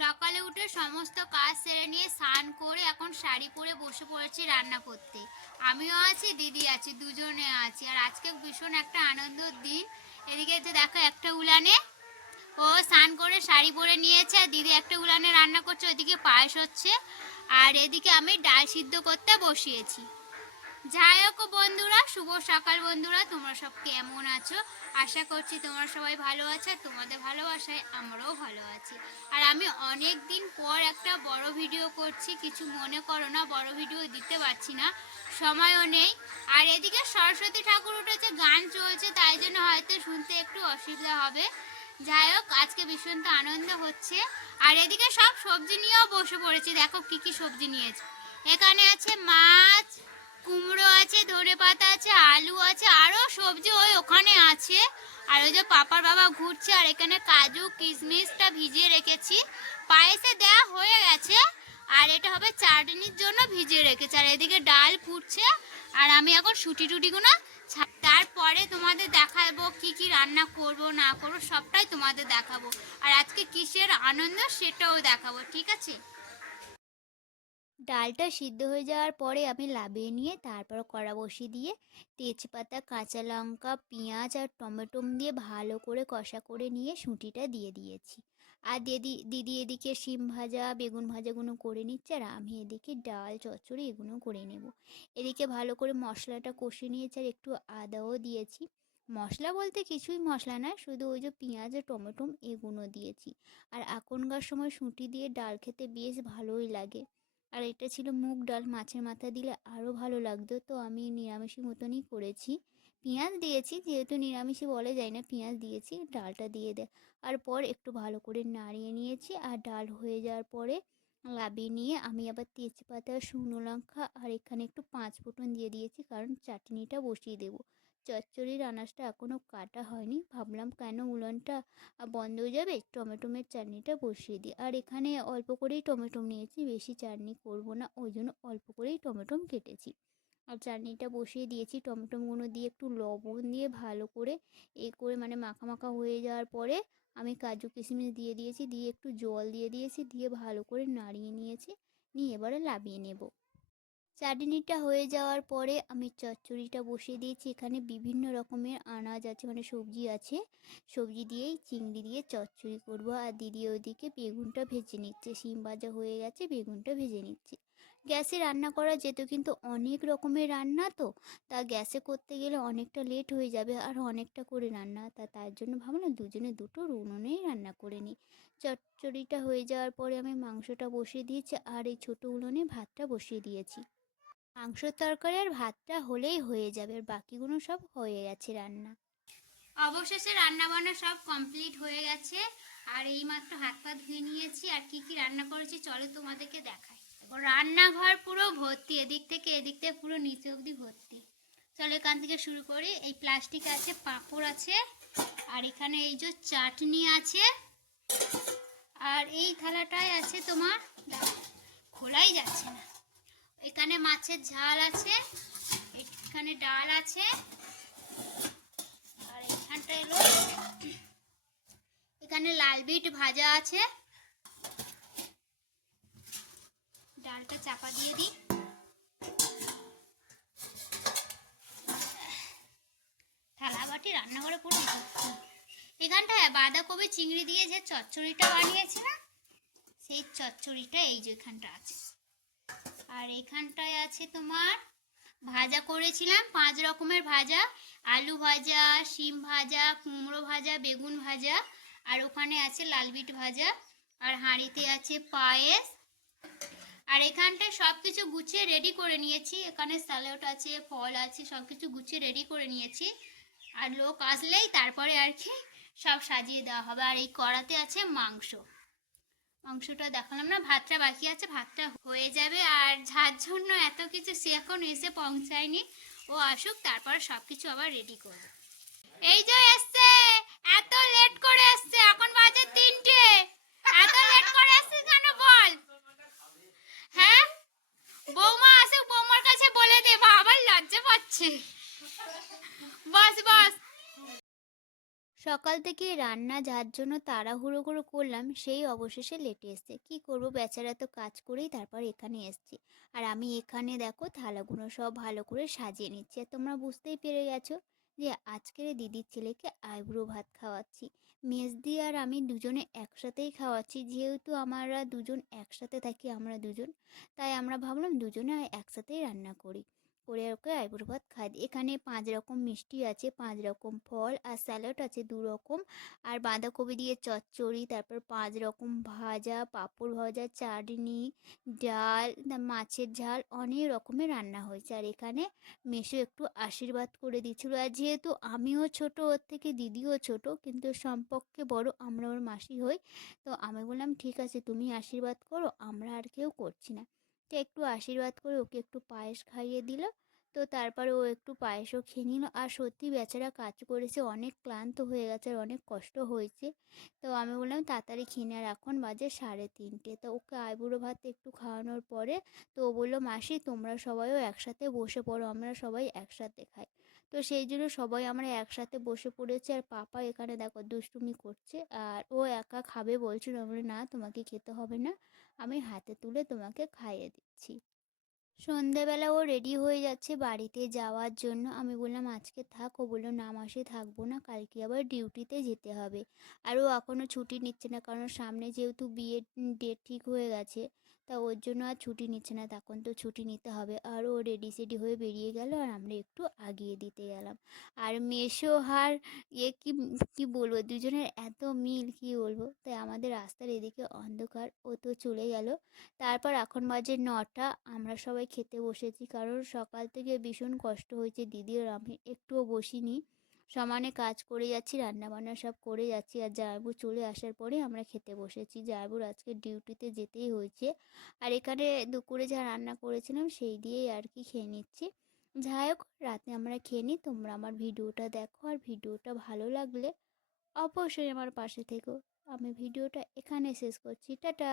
সকালে উঠে সমস্ত কাজ সেরে নিয়ে স্নান করে এখন শাড়ি পরে বসে পড়েছি রান্না করতে। আমিও আছি, দিদি আছে, দুজনে আছি। আর আজকে ভীষণ একটা আনন্দের দিন। এদিকে যে দেখো একটা উলানে ও স্নান করে শাড়ি পরে নিয়েছে, আর দিদি একটা উলানে রান্না করছে, ওইদিকে পায়েস হচ্ছে। আর এদিকে আমি ডাল সিদ্ধ করতে বসিয়েছি। যাই হোক বন্ধুরা, শুভ সকাল বন্ধুরা, তোমরা সব কেমন আছো? আশা করছি তোমরা সবাই ভালো আছো। তোমাদের ভালোবাসায় আমরাও ভালো আছি। আর আমি অনেক দিন পর একটা বড় ভিডিও করছি, কিছু মনে করো না, বড় ভিডিও দিতে পারছি না, সময়ও নেই। আর এদিকে সরস্বতী ঠাকুর উঠেছে, গান চলছে, তাই জন্য হয়তো শুনতে একটু অসুবিধা হবে। যাই হোক, আজকে ভীষণ তো আনন্দ হচ্ছে। আর এদিকে সব সবজি নিয়েও বসে পড়েছি। দেখো কি কি সবজি নিয়েছে। এখানে আছে মাছ, কুমড়ো আছে, ধনেপাতা আছে, আলু আছে, আরও সবজি ওই ওখানে আছে। আর ওই যে পাপার বাবা ঘুরছে। আর এখানে কাজু কিশমিশটা ভিজিয়ে রেখেছি, পায়েসে দেওয়া হয়ে গেছে। আর এটা হবে চাটনির জন্য ভিজিয়ে রেখেছি। আর এদিকে ডাল ফুটছে। আর আমি এখন সুটি টুটিগুলো তারপরে তোমাদের দেখাবো কি কি রান্না করব না করবো, সবটাই তোমাদের দেখাবো। আর আজকে কিসের আনন্দ সেটাও দেখাবো, ঠিক আছে? ডালটা সিদ্ধ হয়ে যাওয়ার পরে আমি নামিয়ে নিয়ে তারপর কড়া বসিয়ে দিয়ে তেজপাতা, কাঁচা লঙ্কা, পেঁয়াজ আর টমেটো দিয়ে ভালো করে কষা করে নিয়ে শুঁটিটা দিয়ে দিয়েছি। আর দিদি এদিকে শিম ভাজা, বেগুন ভাজাগুলো করে নিচ্ছে, আর আমি এদিকে ডাল, চচ্চড়ি এগুলো করে নেব। এদিকে ভালো করে মশলাটা কষে নিয়েছি, আর একটু আদাও দিয়েছি। মশলা বলতে কিছুই মশলা না, শুধু ওই যে পেঁয়াজ আর টমেটো এগুলো দিয়েছি। আর এখনকার সময় শুঁটি দিয়ে ডাল খেতে বেশ ভালোই লাগে। আর এটা ছিল মুগ ডাল, মাছের মাথা দিলে আরও ভালো লাগতো, তো আমি নিরামিষি মতনই করেছি। পেঁয়াজ দিয়েছি, যেহেতু নিরামিষি বলে যায় না, পেঁয়াজ দিয়েছি, ডালটা দিয়ে দেয়। আর পর একটু ভালো করে নাড়িয়ে নিয়েছি। আর ডাল হয়ে যাওয়ার পরে নামিয়ে নিয়ে আমি আবার তেজপাতা, শুকনো লঙ্কা আর এখানে একটু পাঁচ ফোড়ন দিয়ে দিয়েছি, কারণ চাটনিটা বসিয়ে দেবো। চচ্চড়ির আনাজটা এখনও কাটা হয়নি, ভাবলাম কেন উলনটা বন্ধ হয়ে যাবে, টমেটোমের চাটনিটা বসিয়ে দিই। আর এখানে অল্প করেই টমেটো নিয়েছি, বেশি চাটনি করব না, ওই জন্য অল্প করেই টমেটো কেটেছি। আর চাটনিটা বসিয়ে দিয়েছি, টমেটোগুলো দিয়ে একটু লবণ দিয়ে ভালো করে করে মানে মাখা মাখা হয়ে যাওয়ার পরে আমি কাজু কিশমিশ দিয়ে দিয়েছি, দিয়ে একটু জল দিয়ে দিয়েছি, দিয়ে ভালো করে নাড়িয়ে নিয়েছি, নিয়ে এবারে নামিয়ে নেব। চাটনিটা হয়ে যাওয়ার পরে আমি চচ্চড়িটা বসিয়ে দিয়েছি। এখানে বিভিন্ন রকমের আনাজ আছে, মানে সবজি আছে, সবজি দিয়েই চিংড়ি দিয়ে চচ্চড়ি করব। আর দিদি ওইদিকে বেগুনটা ভেজে নিচ্ছে, শিম ভাজা হয়ে গেছে, বেগুনটা ভেজে নিচ্ছে। গ্যাসে রান্না করা যেত, কিন্তু অনেক রকমের রান্না তো, তা গ্যাসে করতে গেলে অনেকটা লেট হয়ে যাবে, আর অনেকটা করে রান্না, তার জন্য ভাবলাম দুজনে দুটো উনুনেই রান্না করে নিই। চচ্চড়িটা হয়ে যাওয়ার পরে আমি মাংসটা বসিয়ে দিয়েছি, আর এই ছোটো উনুনে ভাতটা বসিয়ে দিয়েছি। মাংসের তরকারি আর ভাতটা হলেই হয়ে যাবে, আর বাকিগুলো সব হয়ে গেছে রান্না। অবশেষে রান্না বান্না সব কমপ্লিট হয়ে গেছে। আর এইমাত্র হাত পা ধুয়ে নিয়েছি। আর কি কি রান্না করেছি চলো তোমাদেরকে দেখাই। রান্নাঘর পুরো ভর্তি, এদিক থেকে এদিক থেকে পুরো নিচে অবধি ভর্তি। চলো এখান থেকে শুরু করি। এই প্লাস্টিক আছে, পাঁপড় আছে, আর এখানে এই যে চাটনি আছে, আর এই থালাটায় আছে তোমার, খোলাই যাচ্ছে না, এখানে মাছের ঝাল আছে, এখানে ডাল আছে, আর এখানটা এলো এখানে লাল বিট ভাজা আছে। ডালটা চাপা দিয়ে দিই। থালা বাটি রান্নাঘরে পুরো ভর্তি। এখানটায় বাঁধাকপি চিংড়ি দিয়ে যে চচ্চড়িটা বানিয়েছি না, সেই চচ্চড়িটা এই যে এখানটা আছে। আর এখানটায় আছে তোমার ভাজা করেছিলাম 5 রকমের ভাজা, আলু ভাজা, শিম ভাজা, কুমড়ো ভাজা, বেগুন ভাজা, আর ওখানে আছে লাল বিট ভাজা, আর হাঁড়িতে আছে পায়েস। আর এখানটায় সব কিছু গুছিয়ে রেডি করে নিয়েছি, এখানে স্যালাড আছে, ফল আছে, সব কিছু গুছিয়ে রেডি করে নিয়েছি। আর লোক আসলেই তারপরে আর কি সব সাজিয়ে দেওয়া হবে। আর এই কড়াতে আছে মাংসটা দেখালাম না, ভাতটা বাকি আছে, ভাতটা হয়ে যাবে। আর যার জন্য এত কিছু সে এখন এসে পৌঁছায়নি, ও আসুক তারপর সব কিছু আবার রেডি করবে। এই যে এসছে, এত লেট করে এসছে, এখন বাজে 3টে, এত লেট করে এসছে কেন বল? হ্যাঁ, বৌমা আসুক, বৌমার কাছে বলে দে, আবার লজ্জা পাচ্ছে। বস বস। সকাল থেকে রান্না যার জন্য তাড়াহুড়ো করে করলাম সেই অবশেষে লেটে এসছে। কি করব, বেচারা তো কাজ করেই তারপর এখানে এসছি। আর আমি এখানে দেখো থালাগুলো সব ভালো করে সাজিয়ে নিচ্ছি। আর তোমরা বুঝতেই পেরে গেছো যে আজকের দিদির ছেলেকে আইবুড়ো ভাত খাওয়াচ্ছি। মেজদি আর আমি দুজনে একসাথেই খাওয়াচ্ছি, যেহেতু আমরা দুজন একসাথে থাকি, আমরা দুজন, তাই আমরা ভাবলাম দুজনে একসাথেই রান্না করি, করে ওকে আইবুড়ো ভাত খাই দিই। এখানে ৫ রকম মিষ্টি আছে, ৫ রকম ফল আর স্যালাড আছে ২ রকম, আর বাঁধাকপি দিয়ে চচ্চড়ি, তারপর ৫ রকম ভাজা, পাঁপড় ভাজা, চাটনি, ডাল, মাছের ঝাল, অনেক রকমের রান্না হয়েছে। আর এখানে মেসো একটু আশীর্বাদ করে দিচ্ছিল। আর যেহেতু আমিও ছোট, ওর থেকে দিদিও ছোট, কিন্তু সম্পর্কে বড়, আমরা ওর মাসি হই। তো আমি বললাম ঠিক আছে তুমি আশীর্বাদ করো, আমরা আর কেউ করছি না। তো একটু আশীর্বাদ করে ওকে একটু পায়েস খাইয়ে দিল। তো তারপরে ও একটু পায়েসও খেয়ে নিল। আর সত্যি বেচারা কাজ করেছে, অনেক ক্লান্ত হয়ে গেছে আর অনেক কষ্ট হয়েছে। তো আমি বললাম তাড়াতাড়ি খেয়ে নে। আর এখন বাজে 3:30। তো ওকে আইবুড়ো ভাত একটু খাওয়ানোর পরে তো ও বললো মাসি তোমরা সবাইও একসাথে বসে পড়ো, আমরা সবাই একসাথে খাই। তো সেই জন্য সবাই আমরা একসাথে বসে পড়েছি। আর পাপা এখানে দেখো দুষ্টুমি করছে, আর ও একা খাবে বলছিল। আমি বলি না তোমাকে খেতে হবে না, আমি হাতে তুলে তোমাকে খাইয়ে দিচ্ছি। সন্ধেবেলা ও রেডি হয়ে যাচ্ছে বাড়িতে যাওয়ার জন্য। আমি বললাম আজকে থাক। ও বললো না মাসি থাকবো না, কালকে আবার ডিউটিতে যেতে হবে। আর ও এখনও ছুটি নিচ্ছে না, কারণ সামনে যেহেতু বিয়ের ডেট ঠিক হয়ে গেছে, তা ওর জন্য আর ছুটি নিচ্ছে না। তখন তো ছুটি নিতে হবে। আর ও রেডি সেডি হয়ে বেরিয়ে গেল, আর আমরা একটু আগিয়ে দিতে গেলাম। আর মেসো আর কি কি বলবো, দুজনের এত মিল কি বলবো। তাই আমাদের রাস্তার এদিকে অন্ধকার, ও তো চলে গেল। তারপর এখন বাজে 9টা, আমরা সবাই খেতে বসেছি, কারণ সকাল থেকে ভীষণ কষ্ট হয়েছে। দিদি আর আমি একটুও বসিনি, সমানে কাজ করে যাচ্ছি, রান্নাবান্না সব করে যাচ্ছি। আর জামাইবাবু চলে আসার পরে আমরা খেতে বসেছি। জামাইবাবুর আজকে ডিউটিতে যেতেই হয়েছে। আর এখানে দুপুরে যা রান্না করেছিলাম সেই দিয়েই আর কি খেয়ে নিচ্ছি। যাই হোক, রাতে আমরা খেয়ে নিই। তোমরা আমার ভিডিওটা দেখো, আর ভিডিওটা ভালো লাগলে অবশ্যই আমার পাশে থেকো। আমি ভিডিওটা এখানে শেষ করছি। টাটা।